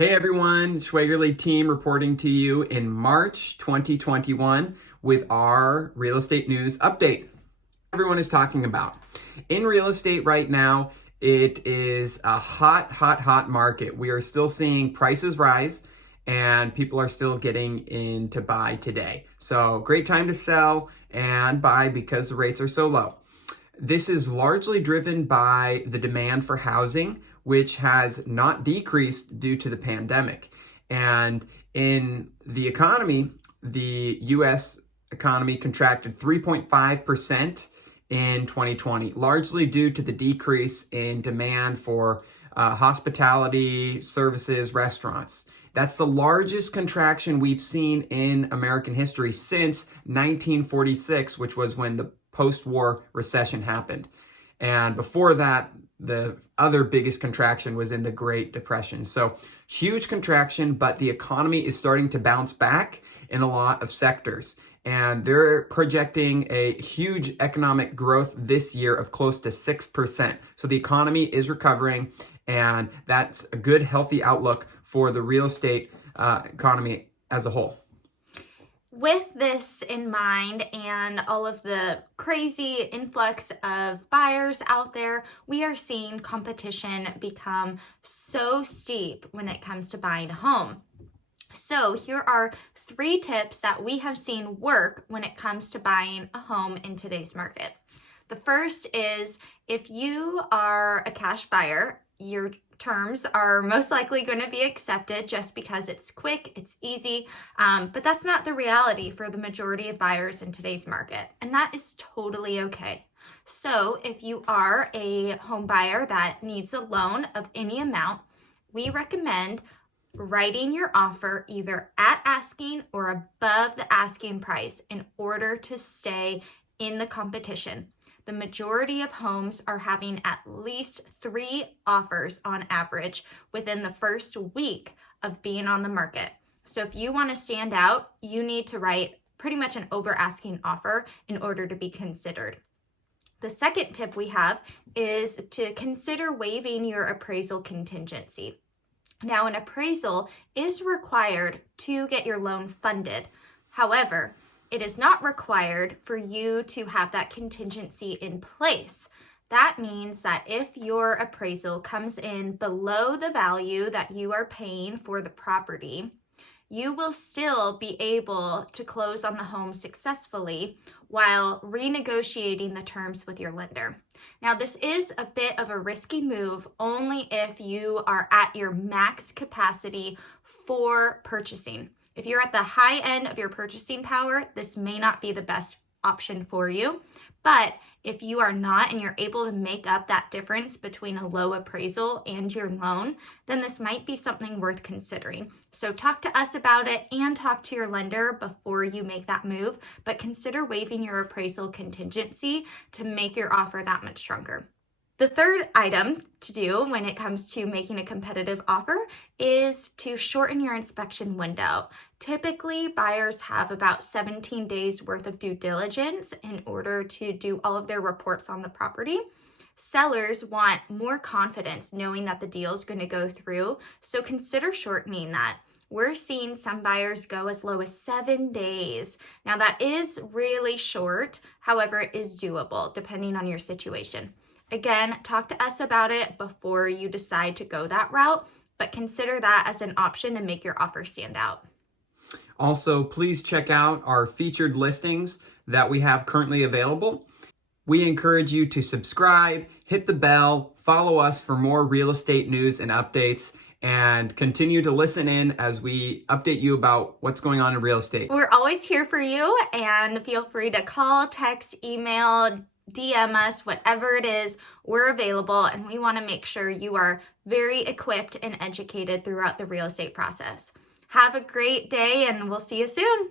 Hey everyone, Schwaegerle team reporting to you in March 2021 with our real estate news update. Everyone is talking about. In real estate right now, it is a hot market. We are still seeing prices rise and people are still getting in to buy today. So great time to sell and buy because the rates are so low. This is largely driven by the demand for housing, which has not decreased due to the pandemic. And in the economy, the US economy contracted 3.5% in 2020, largely due to the decrease in demand for hospitality, services, restaurants. That's the largest contraction we've seen in American history since 1946, which was when the post-war recession happened. And before that, the other biggest contraction was in the Great Depression. So huge contraction, but the economy is starting to bounce back in a lot of sectors. And they're projecting a huge economic growth this year of close to 6%. So the economy is recovering, and that's a good, healthy outlook for the real estate economy as a whole. With this in mind and all of the crazy influx of buyers out there, we are seeing competition become so steep when it comes to buying a home. So here are 3 tips that we have seen work when it comes to buying a home in today's market. The first is, if you are a cash buyer, your terms are most likely going to be accepted just because it's quick, it's easy, but that's not the reality for the majority of buyers in today's market, and that is totally okay. So if you are a home buyer that needs a loan of any amount, we recommend writing your offer either at asking or above the asking price in order to stay in the competition. The majority of homes are having at least 3 offers on average within the first week of being on the market. So if you want to stand out, you need to write pretty much an over asking offer in order to be considered. The second tip we have is to consider waiving your appraisal contingency. Now, an appraisal is required to get your loan funded. However, it is not required for you to have that contingency in place. That means that if your appraisal comes in below the value that you are paying for the property, you will still be able to close on the home successfully while renegotiating the terms with your lender. Now, this is a bit of a risky move only if you are at your max capacity for purchasing. If you're at the high end of your purchasing power, this may not be the best option for you. But if you are not and you're able to make up that difference between a low appraisal and your loan, then this might be something worth considering. So talk to us about it and talk to your lender before you make that move, but consider waiving your appraisal contingency to make your offer that much stronger. The third item to do when it comes to making a competitive offer is to shorten your inspection window. Typically, buyers have about 17 days worth of due diligence in order to do all of their reports on the property. Sellers want more confidence knowing that the deal is going to go through, so consider shortening that. We're seeing some buyers go as low as 7 days. Now, that is really short. However, it is doable depending on your situation. Again, talk to us about it before you decide to go that route, but consider that as an option to make your offer stand out. Also, please check out our featured listings that we have currently available. We encourage you to subscribe, hit the bell, follow us for more real estate news and updates, and continue to listen in as we update you about what's going on in real estate. We're always here for you, and feel free to call, text, email, DM us, whatever it is, we're available, and we want to make sure you are very equipped and educated throughout the real estate process. Have a great day, and we'll see you soon.